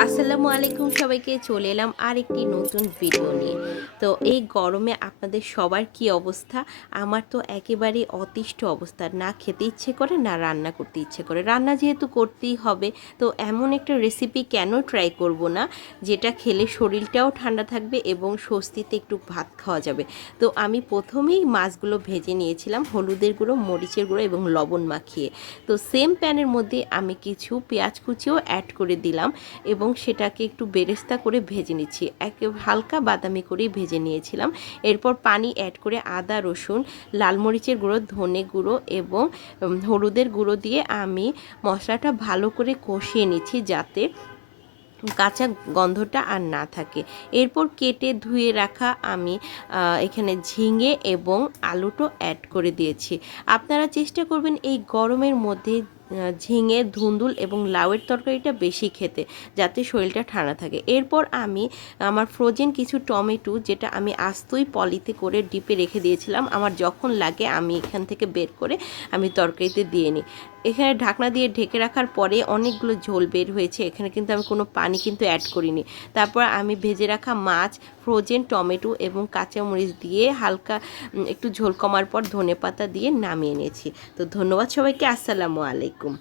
আসসালামু আলাইকুম সবাইকে, চলে এলাম আরেকটি নতুন ভিডিও নিয়ে। তো এই গরমে আপনাদের সবার কি অবস্থা? আমার তো একেবারেই অতিষ্ঠ অবস্থা। না খেতে ইচ্ছে করে, না রান্না করতে ইচ্ছে করে। রান্না যেহেতু করতেই হবে, তো এমন একটা রেসিপি কেন ট্রাই করব না, যেটা খেলে শরীরটাও ঠান্ডা থাকবে এবং স্বস্তিতে একটু ভাত খাওয়া যাবে। তো আমি প্রথমেই মাছগুলো ভেজে নিয়েছিলাম হলুদের গুঁড়ো, মরিচের গুঁড়ো এবং লবণ মাখিয়ে। তো সেম প্যানের মধ্যে আমি কিছু পেঁয়াজ কুচিও অ্যাড করে দিলাম এবং সেটাকে একটু বেরেস্তা করে ভেজে নিচ্ছি। হালকা বাদামি করেই ভেজে নিয়েছিলাম। এরপর পানি অ্যাড করে আদা, রসুন, লাল মরিচের গুঁড়ো, ধনে গুঁড়ো এবং হলুদের গুঁড়ো দিয়ে আমি মশলাটা ভালো করে কষিয়ে নিচ্ছি, যাতে কাঁচা গন্ধটা আর না থাকে। এরপর কেটে ধুয়ে রাখা আমি এখানে ঝিঙে এবং আলুটো অ্যাড করে দিয়েছি। আপনারা চেষ্টা করবেন এই গরমের মধ্যে ঝিঙে, ধুন্দুল এবং লাউয়ের তরকারিটা বেশি খেতে, যাতে শরীরটা ঠান্ডা থাকে। এরপর আমি আমার ফ্রোজেন কিছু টমেটো, যেটা আমি আস্তই পলিতে করে ডিপে রেখে দিয়েছিলাম, আমার যখন লাগে আমি এখান থেকে বের করে আমি তরকারিতে দিয়ে নিই। এখানে ঢাকনা দিয়ে ঢেকে রাখার পরে অনেকগুলো ঝোল বের হয়েছে। এখানে কিন্তু আমি কোনো পানি কিন্তু অ্যাড করিনি। তারপর আমি ভেজে রাখা মাছ, ফ্রোজেন টমেটো এবং কাঁচামরিচ দিয়ে হালকা একটু ঝোল কমার পর ধনেপাতা দিয়ে নামিয়ে নিয়েছি। তো ধন্যবাদ সবাইকে। আসসালামু আলাইকুম।